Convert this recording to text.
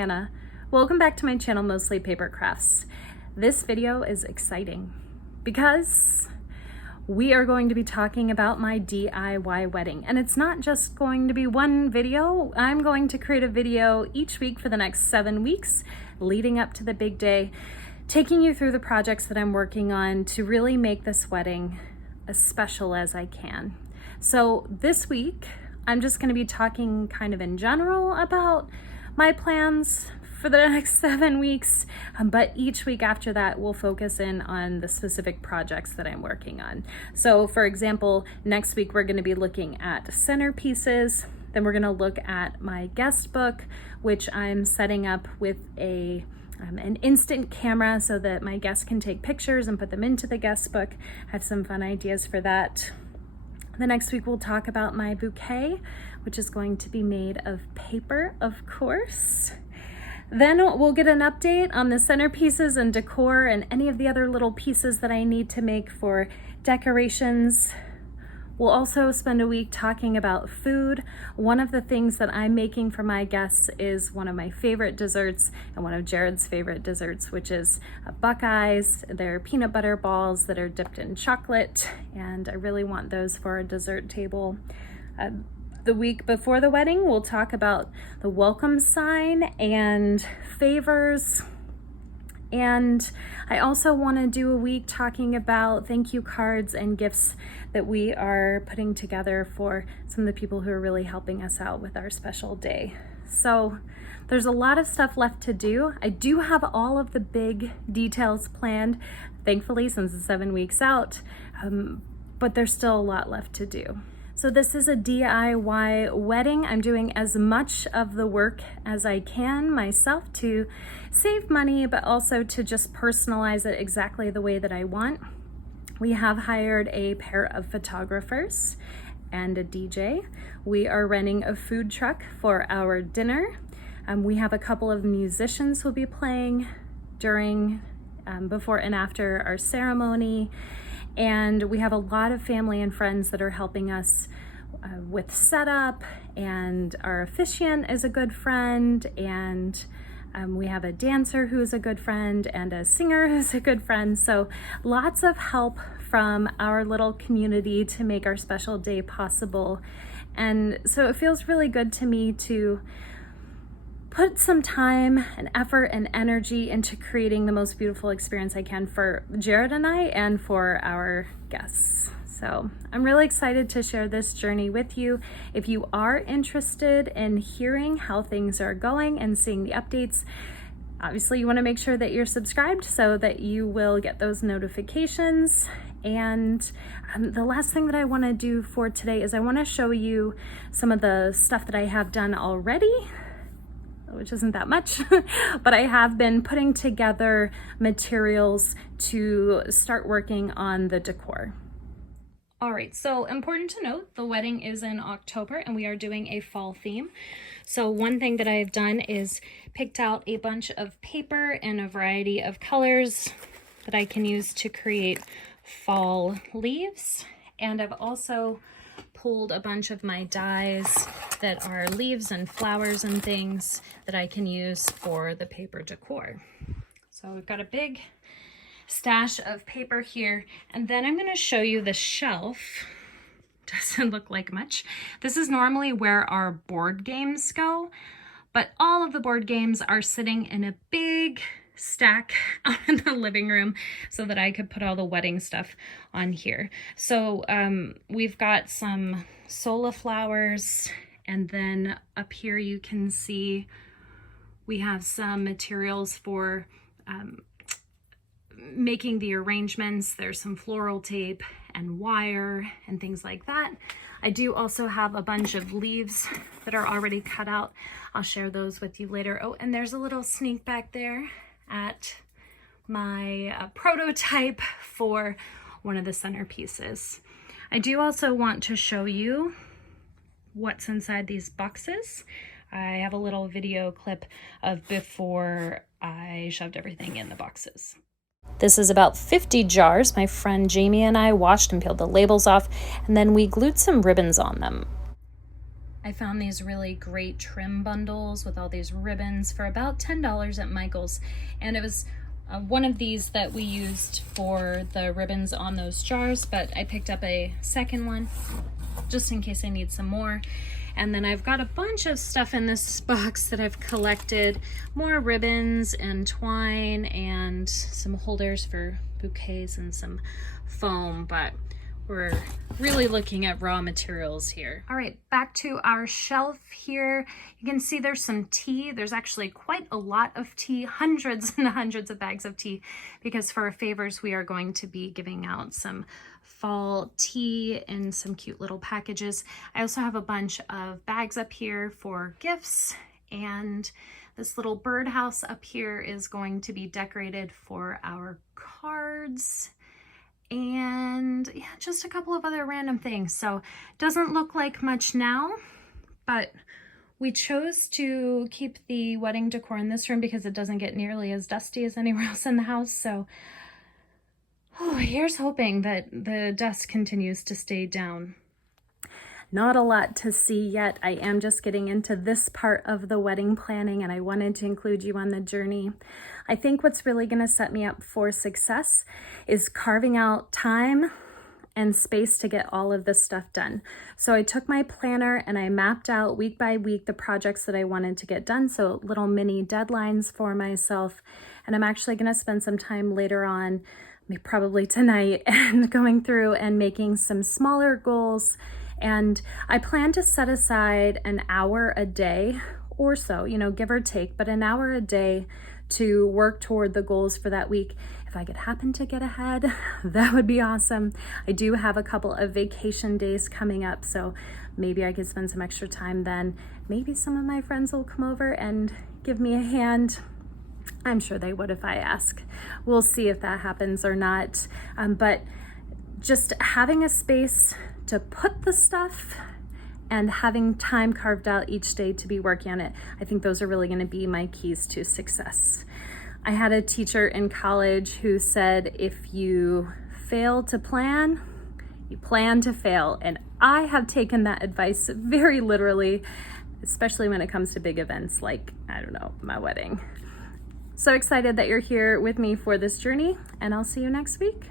Hannah. Welcome back to my channel, Mostly Paper Crafts. This video is exciting because we are going to be talking about my DIY wedding. And it's not just going to be one video. I'm going to create a video each week for the next 7 weeks leading up to the big day, taking you through the projects that I'm working on to really make this wedding as special as I can. So this week, I'm just going to be talking kind of in general about my plans for the next 7 weeks, but each week after that, we'll focus in on the specific projects that I'm working on. So for example, next week, we're going to be looking at centerpieces. Then we're going to look at my guest book, which I'm setting up with an instant camera so that my guests can take pictures and put them into the guest book. I have some fun ideas for that. The next week we'll talk about my bouquet, which is going to be made of paper, of course. Then we'll get an update on the centerpieces and decor and any of the other little pieces that I need to make for decorations. We'll also spend a week talking about food. One of the things that I'm making for my guests is one of my favorite desserts and one of Jared's favorite desserts, which is buckeyes. They're peanut butter balls that are dipped in chocolate, and I really want those for a dessert table. The week before the wedding, we'll talk about the welcome sign and favors. And I also want to do a week talking about thank you cards and gifts that we are putting together for some of the people who are really helping us out with our special day. So there's a lot of stuff left to do. I do have all of the big details planned, thankfully, since it's 7 weeks out, but there's still a lot left to do. So this is a DIY wedding. I'm doing as much of the work as I can myself to save money, but also to just personalize it exactly the way that I want. We have hired a pair of photographers and a DJ. We are renting a food truck for our dinner. We have a couple of musicians who'll be playing during, before and after our ceremony. And we have a lot of family and friends that are helping us with setup, and our officiant is a good friend, and we have a dancer who's a good friend and a singer who's a good friend. So lots of help from our little community to make our special day possible. And so it feels really good to me to put some time and effort and energy into creating the most beautiful experience I can for Jared and I and for our guests. So I'm really excited to share this journey with you. If you are interested in hearing how things are going and seeing the updates, obviously you want to make sure that you're subscribed so that you will get those notifications. And the last thing that I want to do for today is I want to show you some of the stuff that I have done already, which isn't that much, but I have been putting together materials to start working on the decor. All right, so important to note, the wedding is in October and we are doing a fall theme. So one thing that I've done is picked out a bunch of paper in a variety of colors that I can use to create fall leaves. And I've also pulled a bunch of my dies that are leaves and flowers and things that I can use for the paper decor. So we've got a big stash of paper here, and then I'm going to show you the shelf. Doesn't look like much. This is normally where our board games go, but all of the board games are sitting in a big stack out in the living room so that I could put all the wedding stuff on here. So we've got some sola flowers, and then up here you can see we have some materials for making the arrangements. There's some floral tape and wire and things like that. I do also have a bunch of leaves that are already cut out. I'll share those with you later. Oh, and there's a little sneak back there at my prototype for one of the centerpieces. I do also want to show you what's inside these boxes. I have a little video clip of before I shoved everything in the boxes. This is about 50 jars. My friend Jamie and I washed and peeled the labels off, and then we glued some ribbons on them. I found these really great trim bundles with all these ribbons for about $10 at Michael's, and it was one of these that we used for the ribbons on those jars, but I picked up a second one just in case I need some more. And then I've got a bunch of stuff in this box that I've collected, more ribbons and twine and some holders for bouquets and some foam, but we're really looking at raw materials here. All right, back to our shelf here. You can see there's some tea. There's actually quite a lot of tea, hundreds and hundreds of bags of tea, because for our favors, we are going to be giving out some fall tea in some cute little packages. I also have a bunch of bags up here for gifts, and this little birdhouse up here is going to be decorated for our cards. And yeah, just a couple of other random things. So doesn't look like much now, but we chose to keep the wedding decor in this room because it doesn't get nearly as dusty as anywhere else in the house. So here's hoping that the dust continues to stay down. Not a lot to see yet. I am just getting into this part of the wedding planning, and I wanted to include you on the journey. I think what's really going to set me up for success is carving out time and space to get all of this stuff done. So I took my planner and I mapped out week by week the projects that I wanted to get done, so little mini deadlines for myself. And I'm actually going to spend some time later on, probably tonight, and going through and making some smaller goals. And I plan to set aside an hour a day or so, you know, give or take, but an hour a day to work toward the goals for that week. If I could happen to get ahead, that would be awesome. I do have a couple of vacation days coming up, so maybe I could spend some extra time then. Maybe some of my friends will come over and give me a hand. I'm sure they would if I ask. We'll see if that happens or not. But just having a space to put the stuff and having time carved out each day to be working on it, I think those are really going to be my keys to success. I had a teacher in college who said, if you fail to plan, you plan to fail. And I have taken that advice very literally, especially when it comes to big events like, I don't know, my wedding. So excited that you're here with me for this journey, and I'll see you next week.